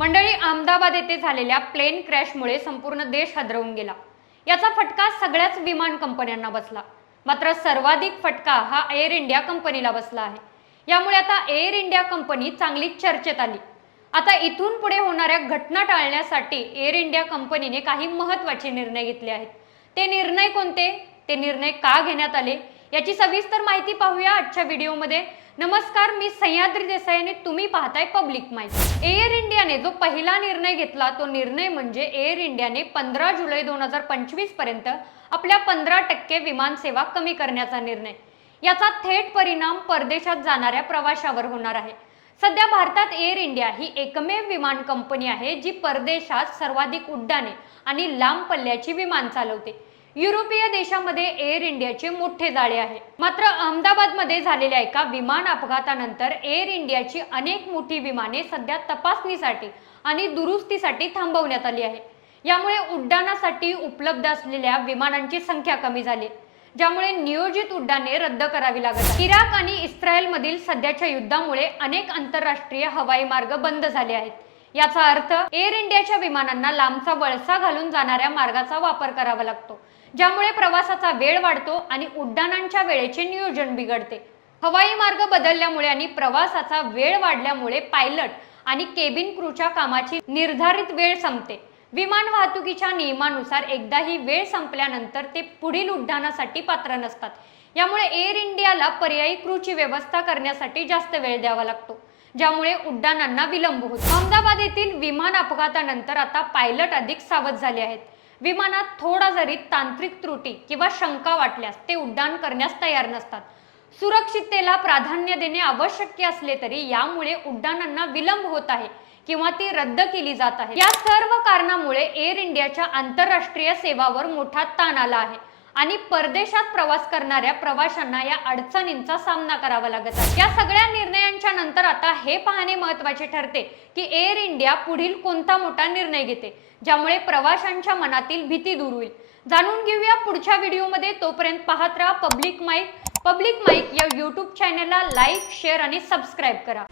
मंडळी अहमदाबाद येथे झालेल्या प्लेन क्रॅशमुळे संपूर्ण देश हादरवून गेला. याचा फटका सगळ्याच विमान कंपन्यांना बसला. मात्र सर्वाधिक फटका हा एअर इंडिया कंपनीला बसला आहे. यामुळे आता एअर इंडिया कंपनी चांगली चर्चेत आली. आता इथून पुढे होणाऱ्या घटना टाळण्यासाठी एअर इंडिया कंपनीने काही महत्त्वाचे निर्णय घेतले आहेत. ते निर्णय कोणते? ते निर्णय का घेण्यात आले? याची सविस्तर माहिती पाहूया आजच्या व्हिडिओमध्ये. नमस्कार मी सह्याद्री देसाई आणि तुम्ही पाहताय पब्लिक माहिती एअर इंडियाने जो पहिला निर्णय घेतला तो निर्णय म्हणजे एअर इंडियाने पंधरा जुलै दोन हजार पंचवीसपर्यंत आपल्या पंधरा टक्के विमान सेवा कमी करण्याचा निर्णय. याचा थेट परिणाम परदेशात जाणाऱ्या प्रवाशावर होणार आहे. सध्या भारतात एअर इंडिया ही एकमेव विमान कंपनी आहे जी परदेशात सर्वाधिक उड्डाणे आणि लांब पल्ल्याची विमान चालवते. युरोपीय देशामध्ये एअर इंडियाचे मोठे जाळे आहे. मात्र अहमदाबादमध्ये झालेल्या एका विमान अपघातानंतर एअर इंडियाची अनेक मोठी विमाने सध्या तपासणीसाठी आणि दुरुस्तीसाठी थांबवण्यात आली आहे यामुळे उड्डाणासाठी उपलब्ध असलेल्या विमानांची संख्या कमी झाली ज्यामुळे नियोजित उड्डाणे रद्द करावी लागत इराक आणि इस्रायलमधील सध्याच्या युद्धामुळे अनेक आंतरराष्ट्रीय हवाई मार्ग बंद झाले आहेत. याचा अर्थ एअर इंडियाच्या विमानांना लांबचा वळसा घालून जाणाऱ्या मार्गाचा वापर करावा लागतो ज्यामुळे प्रवासाचा वेळ वाढतो आणि उड्डाणांच्या वेळेचे नियोजन बिघडते. हवाई मार्ग बदलल्यामुळे आणि प्रवासाचा वेळ वाढल्यामुळे पायलट आणि केबिन क्रूच्या कामाची निर्धारित वेळ संपते. विमान वाहतुकीच्या नियमानुसार एकदा ही वेळ संपल्यानंतर ते पुढील उड्डाणासाठी पात्र नसतात. यामुळे एअर इंडियाला पर्यायी क्रूची व्यवस्था करण्यासाठी जास्त वेळ द्यावा लागतो. ज्यामुळे उड्डाणांना विलंब होतो. अहमदाबाद येथील विमान अपघातानंतर आता पायलट अधिक सावध झाले आहेत. विमानात थोडा जरी तांत्रिक त्रुटी किंवा शंका वाटल्यास ते उड्डाण करण्यास तयार नसतात. सुरक्षिततेला प्राधान्य देणे आवश्यक असले तरी यामुळे उड्डाणांना विलंब होत आहे किंवा ती रद्द केली जात आहे. या सर्व कारणामुळे एअर इंडियाच्या आंतरराष्ट्रीय सेवावर मोठा ताण आला आहे. आणि परदेशात प्रवास करणाऱ्या प्रवाशांना या अडचणींचा सामना करावा लागत आहे. या सगळ्या निर्णयांच्या नंतर आता हे पाहणे महत्त्वाचे ठरते की एअर इंडिया पुढील कोणता मोठा निर्णय घेते ज्यामुळे प्रवाशांच्या मनातील भीती दूर होईल. जाणून घेऊया पुढच्या व्हिडिओमध्ये. तोपर्यंत पाहत राहा पब्लिक माईक पब्लिक माईक या यूट्यूब चॅनलला लाईक शेअर आणि सबस्क्राईब करा.